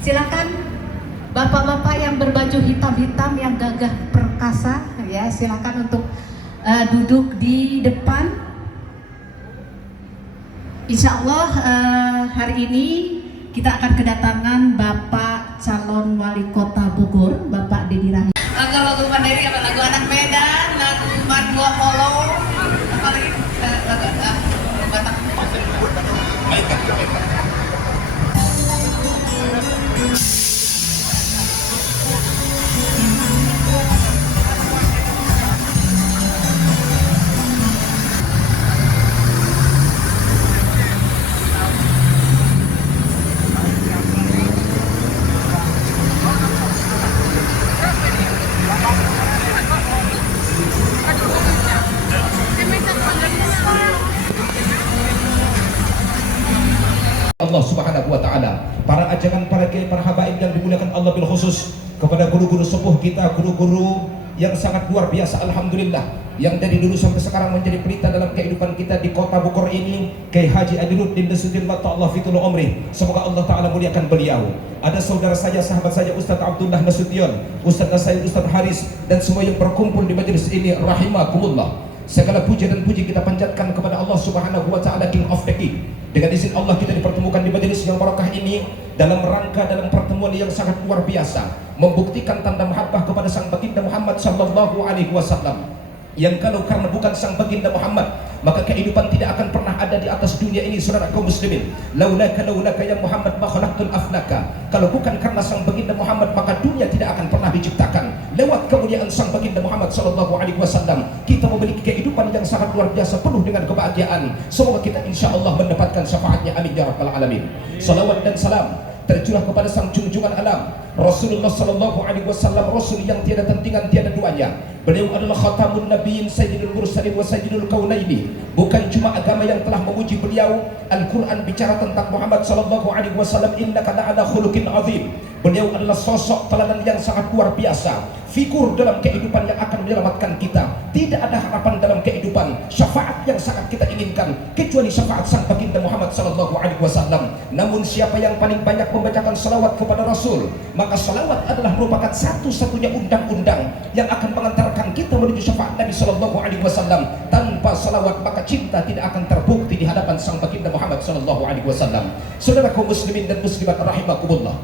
Silakan bapak-bapak yang berbaju hitam-hitam yang gagah perkasa, ya, silakan untuk duduk di depan. Insya Allah hari ini kita akan kedatangan Bapak calon wali kota Bogor, Bapak Deddy Rahim. Lagu Mandiri apa lagu anak Medan, lagu Margo Polo, apa lagi? Lagu Batak. Allah Subhanahu wa taala, para ajangan, para kiai, para habaib yang dimuliakan Allah bil khusus, kepada guru-guru sepuh kita, guru-guru yang sangat luar biasa, alhamdulillah, yang dari dulu sampai sekarang menjadi pelita dalam kehidupan kita di kota Bogor ini, Kiai Haji Adiluddin Nasuddin Allah fitul umri, semoga Allah taala muliakan beliau. Ada saudara saya, sahabat saya, Ustaz Abdullah Nasution, Ustaz Nasail, Ustaz Haris, dan semua yang berkumpul di majelis ini, rahimakumullah. Segala puji dan puji kita panjatkan kepada Allah Subhanahu wa taala, King of the King. Dengan izin Allah kita dipertemukan di majelis yang barakah ini dalam rangka, dalam pertemuan yang sangat luar biasa, membuktikan tanda mahabbah kepada sang baginda Muhammad sallallahu alaihi wasallam, yang kalau karena bukan sang baginda Muhammad maka kehidupan tidak akan pernah ada di atas dunia ini, saudara kaum muslimin. Laulaka ya Muhammad ma khalaqtul aflaka. Kalau bukan karena sang baginda Muhammad maka dunia tidak akan pernah diciptakan. Lewat kemuliaan sang baginda Muhammad sallallahu alaihi wasallam kita memiliki kehidupan yang sangat luar biasa, penuh dengan kebahagiaan. Semoga kita insyaallah mendapatkan syafaatnya, amin ya rabbal alamin. Salawat dan salam tercurah kepada sang junjungan alam Rasulullah sallallahu alaihi wasallam, Rasul yang tiada tandingan, tiada duanya. Beliau adalah khatamun nabiyyin, sayyidul mursalin wa sayyidul kaunaini. Bukan cuma agama yang telah memuji beliau, Al-Quran bicara tentang Muhammad sallallahu alaihi wasallam, innaka la'ala khuluqin azim. Beliau adalah sosok teladan yang sangat luar biasa, figur dalam kehidupan yang akan menyelamatkan kita. Tidak ada harapan dalam kehidupan, syafaat yang sangat kita inginkan kecuali syafaat sang baginda Muhammad sallallahu alaihi wasallam. Namun siapa yang paling banyak membacakan salawat kepada Rasul, maka salawat adalah merupakan satu-satunya undang-undang yang akan mengantarkan kita menuju syafaat Nabi sallallahu alaihi wasallam. Tanpa salawat maka cinta tidak akan terbukti di hadapan sang baginda Muhammad sallallahu alaihi wasallam. Saudara kaum muslimin dan muslimat rahimakumullah,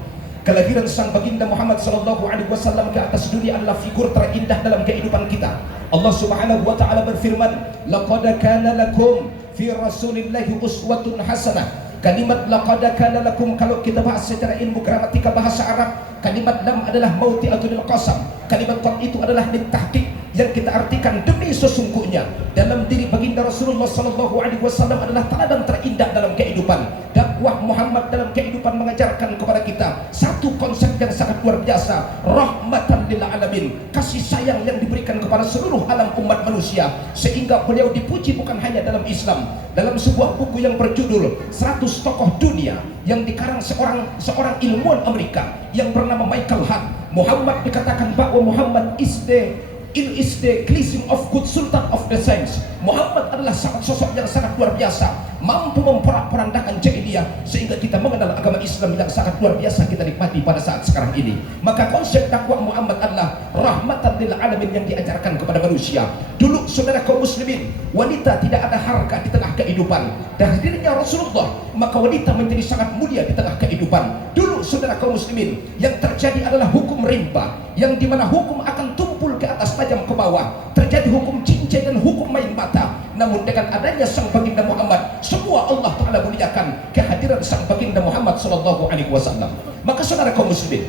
kelahiran sang baginda Muhammad sallallahu alaihi wasallam ke atas dunia adalah figur terindah dalam kehidupan kita. Allah Subhanahu wa taala berfirman, laqad kana lakum fi rasulillahi uswatun hasanah. Kalimat laqad kana lakum, kalau kita bahas secara ilmu gramatika bahasa Arab, kalimat lam adalah mauti'atul qasam. Kalimat qad itu adalah ditahqiq, yang kita artikan demi sesungguhnya. Dalam diri baginda Rasulullah sallallahu alaihi wasallam adalah teladan terindah dalam kehidupan. Dakwah Muhammad dalam kehidupan mengajarkan kepada kita satu konsep yang sangat luar biasa, rahmatan lil alamin, kasih sayang yang diberikan kepada seluruh alam umat manusia, sehingga beliau dipuji bukan hanya dalam Islam. Dalam sebuah buku yang berjudul 100 tokoh dunia yang dikarang seorang ilmuwan Amerika yang bernama Michael Hart, Muhammad dikatakan bahwa Muhammad is the cleansing of good sultan of the saints. Muhammad adalah sosok yang sangat luar biasa, mampu memporak-porandakan jahiliyah sehingga kita mengenal agama Islam yang sangat luar biasa kita nikmati pada saat sekarang ini. Maka konsep dakwah Muhammad adalah rahmatan lil alamin yang diajarkan kepada manusia. Dulu saudara kaum muslimin, wanita tidak ada harga di tengah kehidupan. Dari dirinya Rasulullah, maka wanita menjadi sangat mulia di tengah kehidupan. Dulu saudara kaum muslimin, yang terjadi adalah hukum rimba, yang dimana hukum akan tumpul ke atas tajam ke bawah, terjadi hukum cincin dan hukum main mata. Namun dengan adanya sang baginda Muhammad, semua Allah Ta'ala muliakan kehadiran sang baginda Muhammad sallallahu alaihi wasallam. Maka saudara kaum muslimin,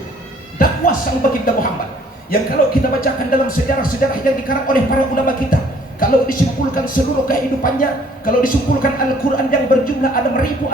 dakwah sang baginda Muhammad yang kalau kita bacakan dalam sejarah-sejarah yang dikarang oleh para ulama kita, kalau disimpulkan seluruh kehidupannya, kalau disimpulkan Al-Quran yang berjumlah 6.666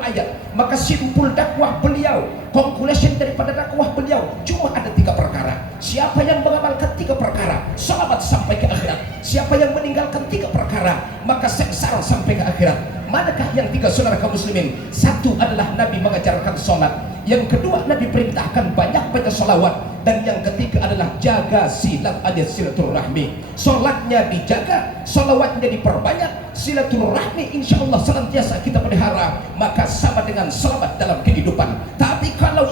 ayat, maka simpul dakwah beliau, conclusion daripada dakwah beliau cuma ada 3 perkara. Siapa yang mengamalkan 3 perkara, selamat sampai ke akhirat. Siapa yang meninggalkan 3 perkara, maka sengsara sampai ke akhirat. Manakah yang 3 saudara kaum muslimin? 1 adalah Nabi mengajarkan sholat, yang kedua Nabi perintahkan banyak baca salawat, dan yang ketiga adalah jaga silaturahmi. Sholatnya dijaga, salawatnya diperbanyak, silaturahmi insya Allah senantiasa kita pelihara, maka sama dengan selamat dalam kehidupan. Tapi kalau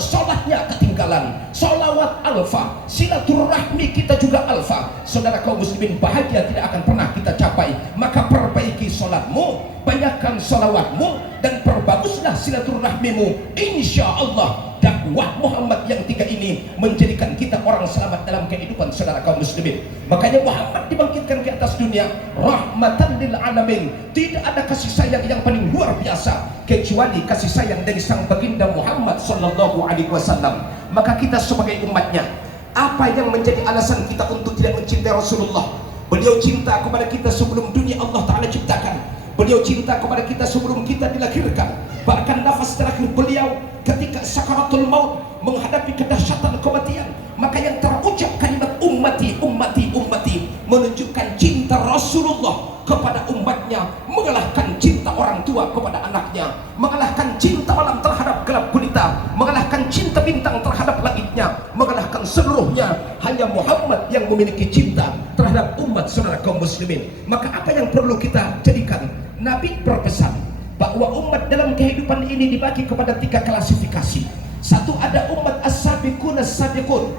Salawat alfa, silaturahmi kita juga alfa. Saudara kaum muslimin, bahagia tidak akan pernah kita capai. Maka perbaiki solatmu, banyakkan salawatmu, dan perbaguslah silaturahmimu. Insya Allah dakwah Muhammad yang tiga ini menjadikan kita orang selamat dalam kehidupan saudara kaum muslimin. Makanya Muhammad dibangkitkan ke atas dunia rahmatan lil alamin. Tidak ada kasih sayang yang paling luar biasa kecuali kasih sayang dari sang baginda Muhammad sallallahu alaihi wasallam. Maka kita sebagai umatnya, apa yang menjadi alasan kita untuk tidak mencintai Rasulullah? Beliau cinta kepada kita sebelum dunia Allah Ta'ala ciptakan. Beliau cinta kepada kita sebelum kita dilahirkan. Bahkan nafas terakhir beliau ketika sakaratul maut menghadapi kedahsyatan kematian, maka yang terucap kalimat ummati, ummati, ummati menunjukkan cinta Rasulullah kepada umatnya, mengalahkan cinta orang tua kepada anaknya, mengalahkan cinta malam terhadap gelap gulita, mengalahkan cinta bintang terhadap langitnya, mengalahkan seluruhnya. Hanya Muhammad yang memiliki cinta terhadap umat saudara kaum muslimin. Maka apa yang perlu kita jadikan? Nabi berpesan bahwa umat dalam kehidupan ini dibagi kepada 3 klasifikasi. Satu, ada umat as-sabiqun as-sabiqun.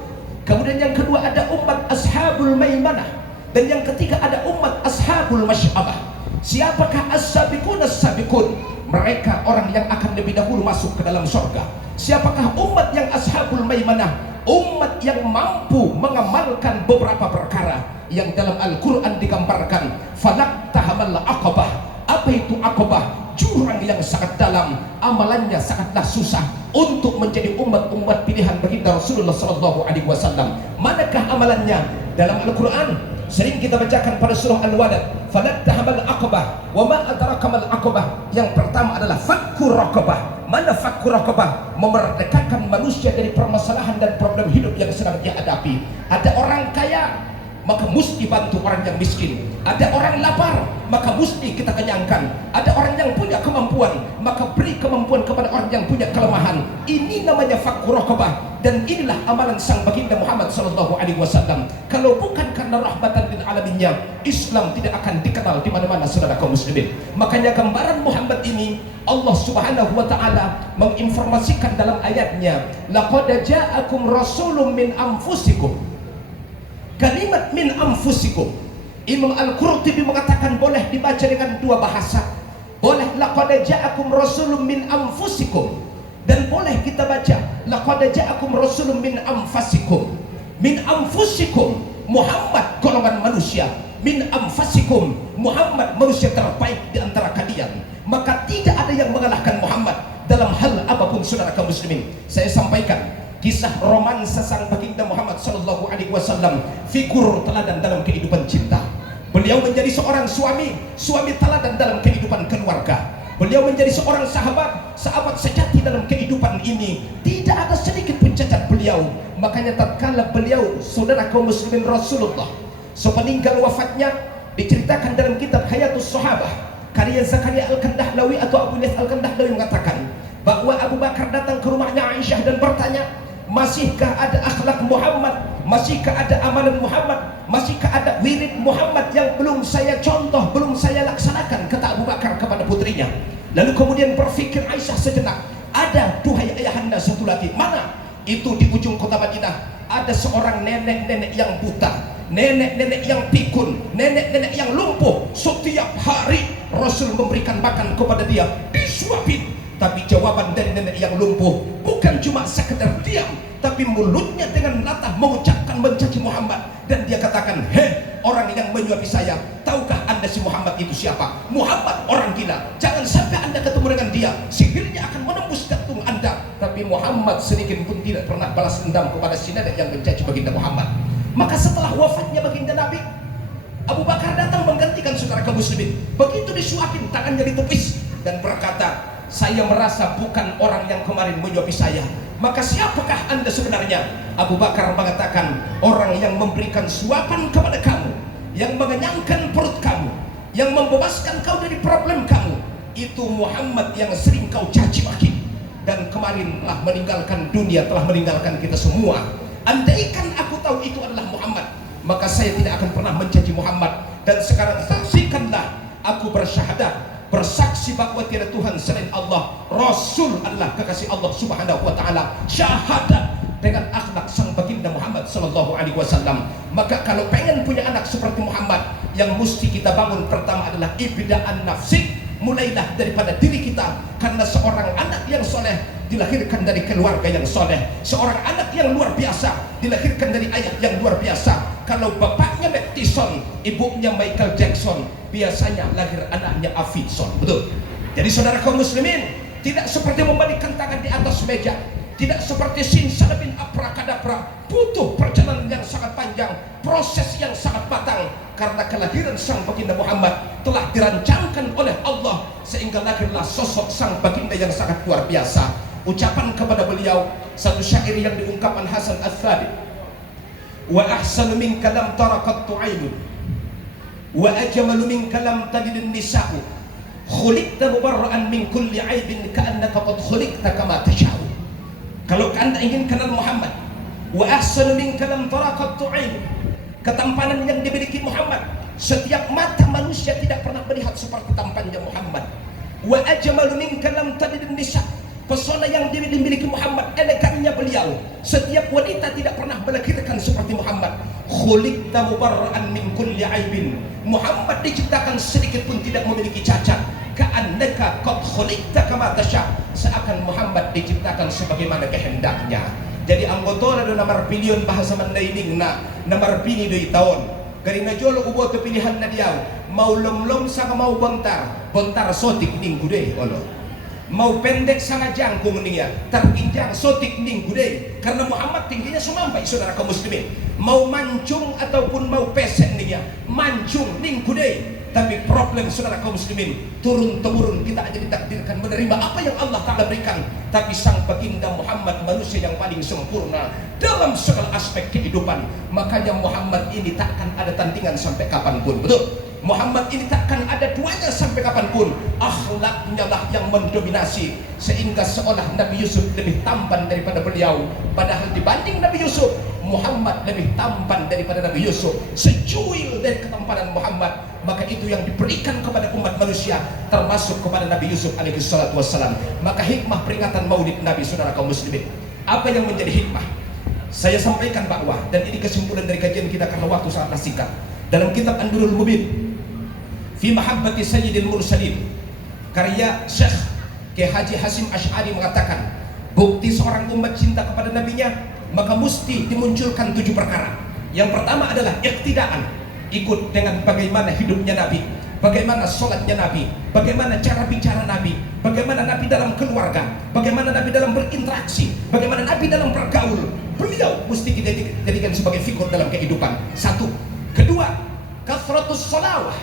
Kemudian yang kedua ada umat ashabul maimanah. Dan yang ketiga ada umat ashabul masy'abah. Siapakah as-sabiqun as-sabiqun? Mereka orang yang akan lebih dahulu masuk ke dalam surga. Siapakah umat yang ashabul maimanah? Umat yang mampu mengamalkan beberapa perkara yang dalam Al-Quran digambarkan falaqtahamal aqabah. Apa itu aqabah? Jurang yang sangat dalam, amalannya sangatlah susah untuk menjadi umat-umat pilihan baginda Rasulullah SAW. Manakah amalannya? Dalam Al-Quran sering kita bacakan pada surah Al-Walad, falaqtahamal aqabah wa ma adraka mal aqabah. Yang pertama adalah fakku raqabah. Mana fakku raqabah? Memerdekakan manusia dari permasalahan dan problem hidup yang sedang dia hadapi. Ada orang kaya, maka mesti bantu orang yang miskin. Ada orang lapar, maka mesti kita kenyangkan. Ada orang yang punya kemampuan, maka beri kemampuan kepada orang yang punya kelemahan. Ini namanya fakku raqabah. Dan inilah amalan sang baginda Muhammad sallallahu alaihi wasallam. Kalau bukan karena rahmatan lil alaminnya, Islam tidak akan dikenal di mana-mana saudara kaum muslimin. Makanya gambaran Muhammad ini Allah Subhanahu wa taala menginformasikan dalam ayatnya, laqad ja'akum rasulun min anfusikum. Kalimat min anfusikum, Imam Al-Qurtubi mengatakan boleh dibaca dengan 2 bahasa. Boleh laqad ja'akum rasulun min anfusikum, dan boleh kita baca laqad ja'akum rasulun min anfasikum. Min anfusikum Muhammad golongan manusia, min anfasikum Muhammad manusia terbaik di antara kalian. Maka tidak ada yang mengalahkan Muhammad dalam hal apapun saudara kaum muslimin. Saya sampaikan kisah romansa sang baginda Muhammad sallallahu alaihi wasallam, figur teladan dalam kehidupan cinta. Beliau menjadi seorang suami teladan dalam kehidupan keluarga. Beliau menjadi seorang sahabat sejati dalam kehidupan ini. Tidak ada sedikit pun cacat beliau. Makanya tatkala beliau saudara kaum muslimin Rasulullah sepeninggal wafatnya, diceritakan dalam kitab Hayatus Sahabah karya Zakaria Al-Kandahlawi atau Abu Ilyas Al-Kandahlawi mengatakan bahwa Abu Bakar datang ke rumahnya Aisyah dan bertanya, masihkah ada akhlak Muhammad? Masihkah ada amalan Muhammad? Masihkah ada wirid Muhammad yang belum saya contoh, belum saya laksanakan? Kata Abu Bakar kepada putrinya. Lalu kemudian berpikir Aisyah sejenak, ada duhai ayahanda satu lagi. Mana? Itu di ujung kota Madinah ada seorang nenek-nenek yang buta, nenek-nenek yang pikun, nenek-nenek yang lumpuh. Setiap hari Rasul memberikan makan kepada dia, disuapin. Tapi jawaban dari nenek yang lumpuh bukan cuma sekedar diam, tapi mulutnya dengan latah mengucapkan mencaci Muhammad. Dan dia katakan, hei orang yang menyuapi saya, tahukah anda si Muhammad itu siapa? Muhammad orang gila, jangan sampai anda ketemu dengan dia, sihirnya akan menembus jantung anda. Tapi Muhammad sedikit pun tidak pernah balas dendam kepada si nenek yang mencaci baginda Muhammad. Maka setelah wafatnya baginda Nabi, Abu Bakar datang menggantikan saudara kaum muslimin. Begitu disuapin, tangannya ditepis dan berkata, saya merasa bukan orang yang kemarin menyuapi saya. Maka siapakah anda sebenarnya? Abu Bakar mengatakan, orang yang memberikan suapan kepada kamu, yang mengenyangkan perut kamu, yang membebaskan kau dari problem kamu, itu Muhammad yang sering kau caci maki. Dan kemarin telah meninggalkan dunia, telah meninggalkan kita semua. Andaikan aku tahu itu adalah Muhammad, maka saya tidak akan pernah mencaci Muhammad. Dan sekarang saksikanlah, aku bersyahadat, bersaksi bahwa tiada Tuhan selain Allah, Rasul adalah kekasih Allah Subhanahu wa taala. Syahadat dengan akhlak sang baginda Muhammad sallallahu alaihi wasallam. Maka kalau pengen punya anak seperti Muhammad, yang mesti kita bangun pertama adalah ibda'an nafsik. Mulailah daripada diri kita, karena seorang anak yang soleh dilahirkan dari keluarga yang soleh. Seorang anak yang luar biasa dilahirkan dari ayah yang luar biasa. Kalau bapaknya Matt Tyson, ibunya Michael Jackson, biasanya lahir anaknya Afidson. Betul. Jadi saudara kaum muslimin, tidak seperti membalikkan tangan di atas meja, tidak seperti simsalabim bin abrakadabra, butuh perjalanan yang sangat panjang, proses yang sangat matang, karena kelahiran sang baginda Muhammad telah dirancangkan oleh Allah, sehingga lahirlah sosok sang baginda yang sangat luar biasa. Ucapan kepada beliau satu syair yang diungkapkan Hasan Al-Thabit, wa ahsanu minka lam tara qattu 'ainun wa ajmalu minka lam talid an-nisa'u khuliqta mubarra'an min kulli 'aibin ka'annaka qad khuliqta kama tasha'u. Kalau Anda ingin kenal Muhammad, wa ahsanu minka lam tara qattu 'ainun, ketampanan yang dimiliki Muhammad, setiap mata manusia tidak pernah melihat seperti tampannya Muhammad. Wa ajmalu minka lam talid an-nisa, pesona yang dimiliki Muhammad, elegannya beliau, setiap wanita tidak pernah melahirkan seperti Muhammad. Khuliqta mubarra'an min kulli 'aibin, Muhammad diciptakan sedikit pun tidak memiliki cacat. Ka'annaka qad khuliqta kama tasha, seakan Muhammad diciptakan sebagaimana kehendaknya. Jadi anggota ada nomor pilihan bahasa Mandailing na nomor pini 2 tahun. Kari najolo ubo to pilihan na diaw, mau lomlom sa mau bontar, bontar sotik ning gude olo. Mau pendek sangat jangkung niya, terpinjang sotik ning gude. Karena Muhammad tingginya sumampai saudara kaum muslimin. Mau mancung ataupun mau pesek niya, mancung ning gude. Tapi problem saudara kaum muslimin, turun-temurun kita aja ditakdirkan menerima apa yang Allah Ta'ala berikan. Tapi sang baginda Muhammad manusia yang paling sempurna dalam segala aspek kehidupan. Makanya Muhammad ini takkan ada tandingan sampai kapanpun. Betul? Muhammad ini takkan ada duanya sampai kapanpun. Akhlaknya lah yang mendominasi, sehingga seolah Nabi Yusuf lebih tampan daripada beliau. Padahal dibanding Nabi Yusuf, Muhammad lebih tampan daripada Nabi Yusuf. Secuil dari ketampanan Muhammad, maka itu yang diberikan kepada umat manusia, termasuk kepada Nabi Yusuf alaihi salatu wassalam. Maka hikmah peringatan maulid Nabi, saudara kaum muslimin, apa yang menjadi hikmah? Saya sampaikan bahwa, dan ini kesimpulan dari kajian kita karena waktu sangat singkat, dalam kitab An-Nurul Mubin fi mahabbati sayyidil mursalin, karya Syekh Kiai Haji Hasim Asy'ari mengatakan, bukti seorang umat cinta kepada nabinya, maka mesti dimunculkan 7 perkara. Yang pertama adalah iktidaan, ikut dengan bagaimana hidupnya Nabi, bagaimana sholatnya Nabi, bagaimana cara bicara Nabi, bagaimana Nabi dalam keluarga, bagaimana Nabi dalam berinteraksi, bagaimana Nabi dalam bergaul. Beliau mesti kita jadikan sebagai figur dalam kehidupan. Satu. Kedua, kathratus sholawah,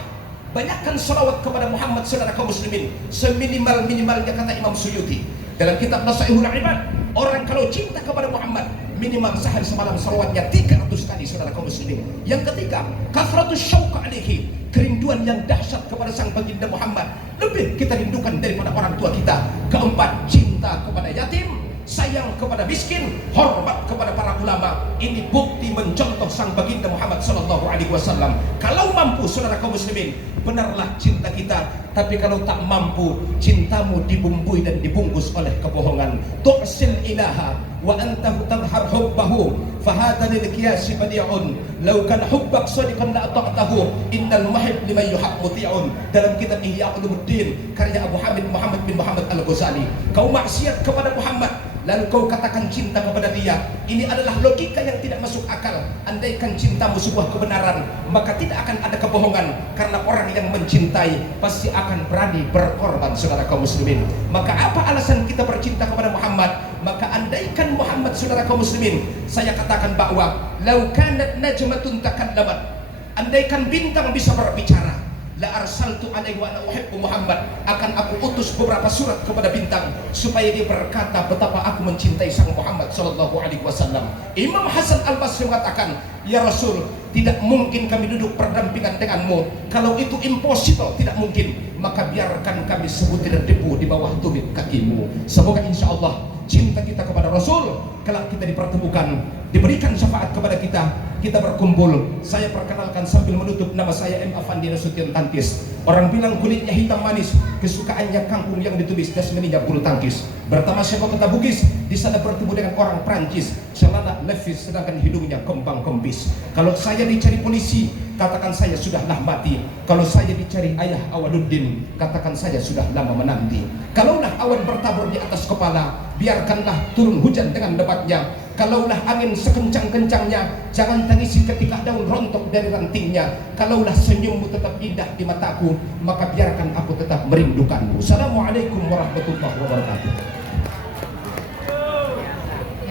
banyakkan sholawat kepada Muhammad, saudara kaum muslimin, seminimal-minimalnya, kata Imam Suyuti dalam kitab Nasaihul Ibad, orang kalau cinta kepada Muhammad minimal sehari semalam salawatnya 300 kali, saudara kaum muslimin. Yang ketiga, kathratus syauq alaihi, kerinduan yang dahsyat kepada sang baginda Muhammad, lebih kita rindukan daripada orang tua kita. Keempat, cinta kepada yatim, sayang kepada miskin, hormat kepada para ulama. Ini bukti mencontoh sang baginda Muhammad sallallahu alaihi wasallam. Kalau mampu, saudara kaum muslimin, benarlah cinta kita. Tapi kalau tak mampu, cintamu dibumbui dan dibungkus oleh kebohongan. Tu'sil ilaha wa anta tadhhar hubbahu fahadha lil qiyasi badi'un law kana hubbak sadiqan la ata'tahu innal muhib liman yuhab muti'un. Dalam kitab Ihya Ulumuddin karya Abu Hamid Muhammad bin Muhammad Al-Ghazali, kau maksiat kepada Muhammad lalu kau katakan cinta kepada dia, ini adalah logika yang tidak masuk akal. Andaikan cintamu sebuah kebenaran, maka tidak akan ada kebohongan, karena orang yang mencintai pasti akan berani berkorban, saudara kaum muslimin. Maka apa alasan kita bercinta kepada Muhammad? Maka andaikan Muhammad, saudara kaum muslimin, saya katakan bahwa lau kanat najmatun takallamat, andaikan bintang bisa berbicara, la arsaltu alaihi wa ana uhibbu Muhammad, akan aku utus beberapa surat kepada bintang supaya dia berkata betapa aku mencintai sang Muhammad sallallahu alaihi wasallam. Imam Hasan Al-Basri mengatakan, ya Rasul, tidak mungkin kami duduk berdampingan denganmu. Kalau itu impossible, tidak mungkin, maka biarkan kami sebutir debu di bawah tumit kakimu. Semoga insya Allah cinta kita kepada Rasul, kelak kita dipertemukan, diberikan syafaat kepada kita berkumpul. Saya perkenalkan sambil menutup, nama saya M. Afandi Nasution Tangkis. Orang bilang kulitnya hitam manis, kesukaannya kangkung yang ditumis, jasmaninya bulu tangkis. Bertama sepak kota Bugis, di sana bertemu dengan orang Prancis, celana levis sedangkan hidungnya kembang kempis. Kalau saya dicari polisi, katakan saya sudahlah mati. Kalau saya dicari ayah Awaluddin, katakan saya sudah lama menanti. Kalaulah awan bertabur di atas kepala, biarkanlah turun hujan dengan lebatnya. Kalaulah angin sekencang-kencangnya, jangan tangisi ketika daun rontok dari rantingnya. Kalaulah senyummu tetap indah di mataku, maka biarkan aku tetap merindukanmu. Assalamualaikum warahmatullahi wabarakatuh.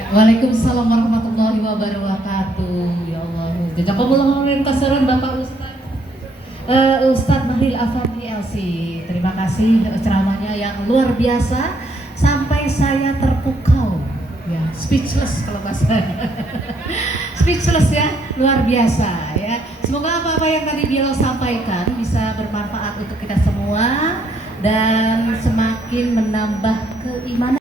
Waalaikumsalam warahmatullahi wabarakatuh. Ya Allah. Jazakumullah khairan Bapak Ustadz Mahlil Afandi LC. Terima kasih ceramahnya yang luar biasa sampai saya terpukau. Ya, speechless kalau bahasa. Speechless ya, luar biasa ya. Semoga apa-apa yang tadi beliau sampaikan bisa bermanfaat untuk kita semua dan semakin menambah keimanan